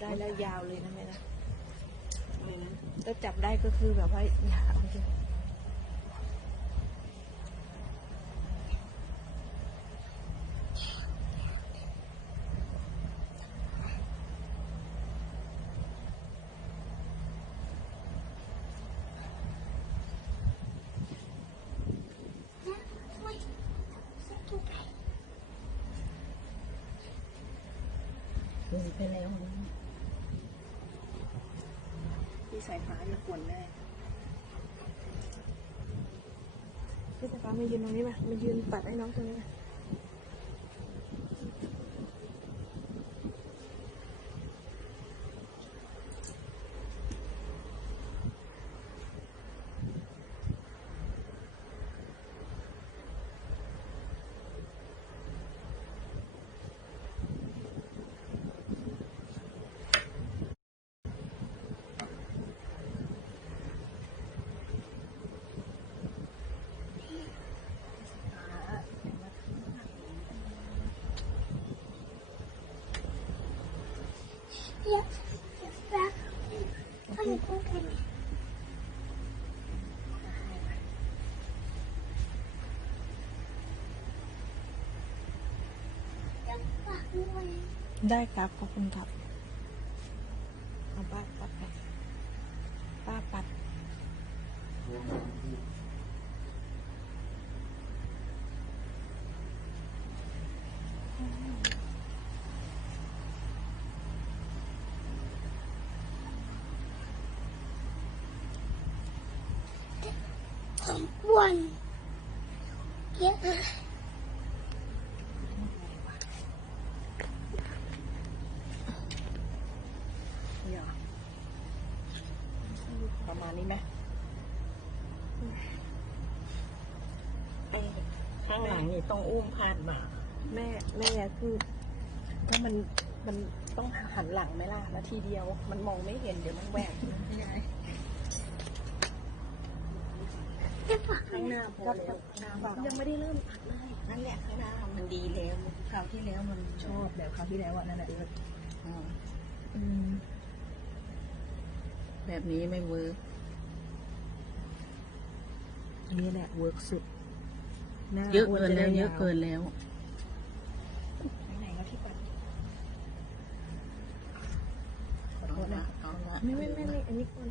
ได้แล้วยาวเลยนะแม่นะอะไรนะแล้วจับได้ก็คือแบบว่ายาวเลยไปแล้วนะ พี่ สายฟ้าจะขวนได้พี่สายฟ้ามายืนตรงนี้มามายืนปัดให้น้องตรงนี้มา ได้ครับ ขอบคุณครับเอาป้าปัดไปป้าปัด วันเยอะนี่เหรอประมาณนี้ไหมไอ้ข้างหลังนี่ต้องอุ้มพาดบ่าแม่แม่คือถ้ามันมันต้องหันหลังไหมล่ะนาทีเดียว มันมองไม่เห็นเดี๋ยวมันแหวกไม่ได้จะฝาก ข้างหน้าพอแล้วข้างหน้ายังไม่ได้เริ่มอัดเลยนั่นแหละข้างหน้ามันดีแล้วคราวที่แล้วมันชอบแบบคราวที่แล้วอะนั่นแหละอ่าอืมแบบนี้ไม่เวิร์กนี่แหละเวิร์กสุดหน้าเยอะวเกินจแล้วได้เยอะเกินแล้วไปไหนก็ที่ปัดขอโทษนะเอาละไม่ไม่ไม่ไม่อันนี้ก่อน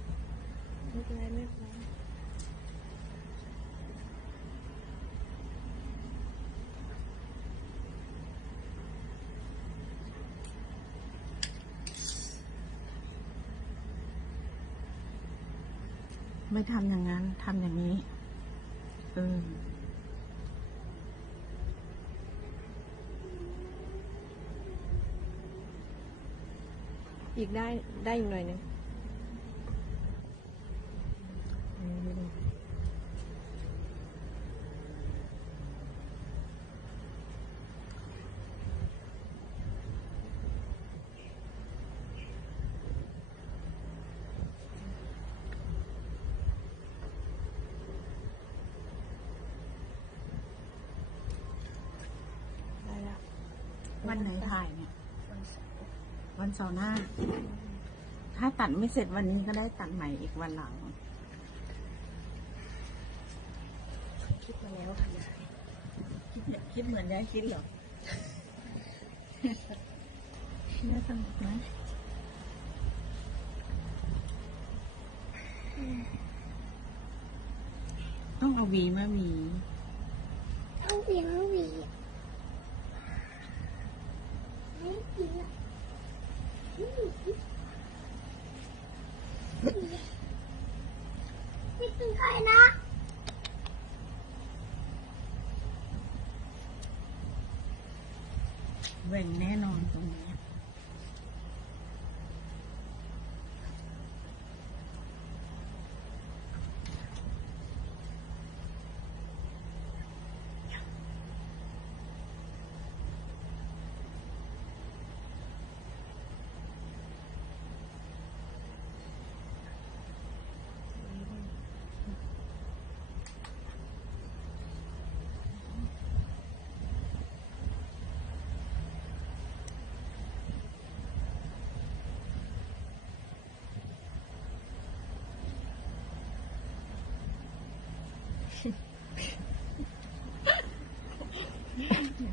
ไม่เป็นไรไม่เป็นไร ไม่ทำอย่างนั้นทำอย่างนี้ เอออีกได้ได้อีกหน่อยหนึง วันไหนถ่ายเนี่ยวันเสาร์หน้า ถ้าตัดไม่เสร็จวันนี้ก็ได้ตัดใหม่อีกวันหลัง คิดมาแล้วค่ะยายคิดคิดเหมือนยายคิดเหรอน่าสนุกนะต้องเอาหวีมาหวีเอาหวีเอาหวี Thank you.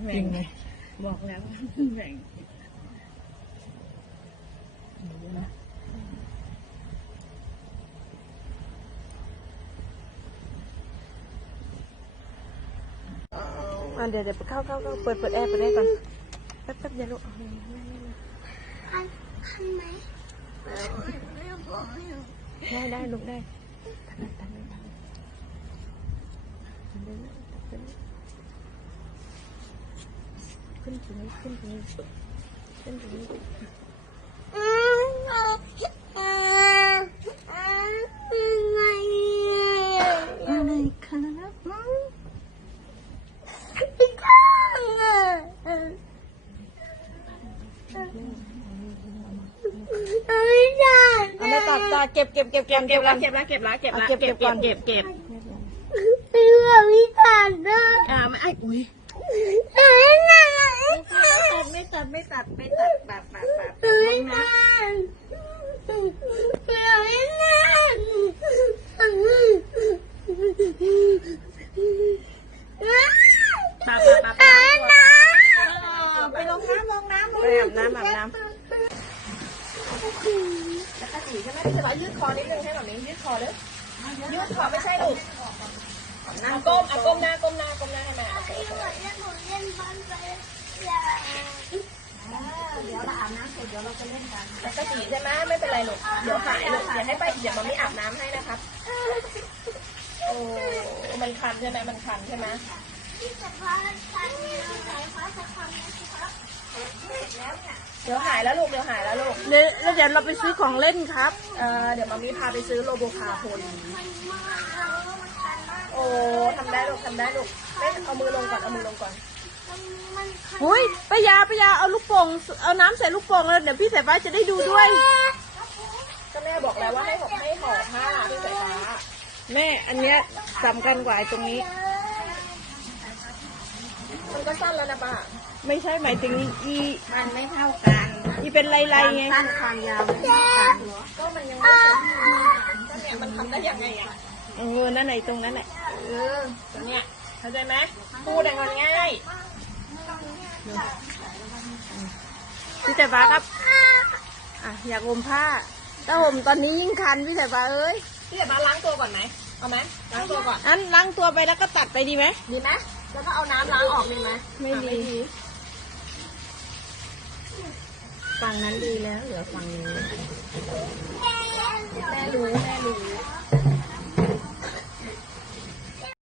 แบ่งบอกแล้วว่าแบ่งดูนะอะเดี๋ยวเดี๋ยวเข้าเข้าเข้าเปิดเปิดแอร์เปิดแอร์ก่อนแป๊บแป๊บอย่าลุกคันคันไหมไม่บอกไม่บอกได้ได้ลุกได้ทันทันทันทันขึ้นถึงนี้ขึ้นถึงนี้ขึ้นถึงนี้อืมอ่าอ่าอ่าอะไรเนี่ยอะไรคะแล้วไม่ต้องอะไม่ได้ เอาไม่ตัดตาเก็บเก็บเก็บเก็บเก็เก็บบละละเก็บละเก็บละเก็บละเอาเก็บเก็บก่อนเก็บเก็บ ไม่ว่าไม่ตัดนะอ่าไม่ไอ้อุ้ยไม่ตัดไม่ตัดไม่ตัดไม่ตัดแบบแบบแบบไม่ตัดไม่ตัด ปาปาปาปาไปลงน้ำลงน้ำ ไปอาบน้ำอาบน้ำแล้วก็สีใช่ไหมพี่จะร้อยยืดคอนิดนึงให้แบบนี้ยืดคอเด้อ ยืดคอไม่ใช่ลูกเอาก้มเอาก้มหน้าก้มหน้าก้มหน้าให้แม่โอเคโอเคเล่นบอลไปอย่าเดี๋ยวเราอาบน้ำเสร็จเดี๋ยวเราจะเล่นกันแล้วก็สีใช่ไหมไม่เป็นไรลูกเดี๋ยวหายลูกเดี๋ยวให้ไปเดี๋ยวมันไม่อาบน้ำให้นะครับโอ้มันคันใช่ไหมมันคันใช่ไหมที่จะพาฉันนี่ยสายฟ้าจะทำนะครับ เดี๋ยวหายแล้วลูกเดี๋ยวหายแล้วลูกเดี๋ยวแล้วเดี๋ยวเราไปซื้อของเล่นครับเอ่อเดี๋ยวมามีพาไปซื้อโลโบคาโพลีมันมากแล้วมันคันมากโอ้ทำได้ลูกทำได้ลูกเล่นเอามือลงก่อนเอามือลงก่อนมันมันคันอุ้ยปายาปายาเอาลูกโป่งเอาน้ำใส่ลูกโป่งแล้วเดี๋ยวพี่สายฟ้าจะได้ดูด้วยก็แม่บอกแล้วว่าให้ห่อให้ห่อผ้าที่สายฟ้าแม่อันเนี้ยสำคัญกว่าไอ้ตรงนี้ มันก็สั้นแล้วนะป้า ไม่ใช่หมายถึงอีมันไม่เท่ากันอีเป็นไรไรไงสั้นความยาวไม่เท่ากันก็มันยังไม่เสร็จก็เนี่ยมันทำได้ยังไงอะเออนั่นไหนตรงนั้นแหละเออตัวเนี้ยเข้าใจไหมพูดแต่งานง่ายพี่สายฟ้าครับ อะอยากห่มผ้าถ้าห่มตอนนี้ยิ่งคันพี่สายฟ้าเอ้ยพี่จะมาล้างตัวก่อนไหมเอาไหมล้างตัวก่อนอันล้างตัวไปแล้วก็ตัดไปดีไหมดีไหมแล้วก็เอาน้ำล้างออกดีไหมไม่ดี ฝั่งนั้นดีแล้วเหลือฝั่งนี้แม่รู้แม่รู้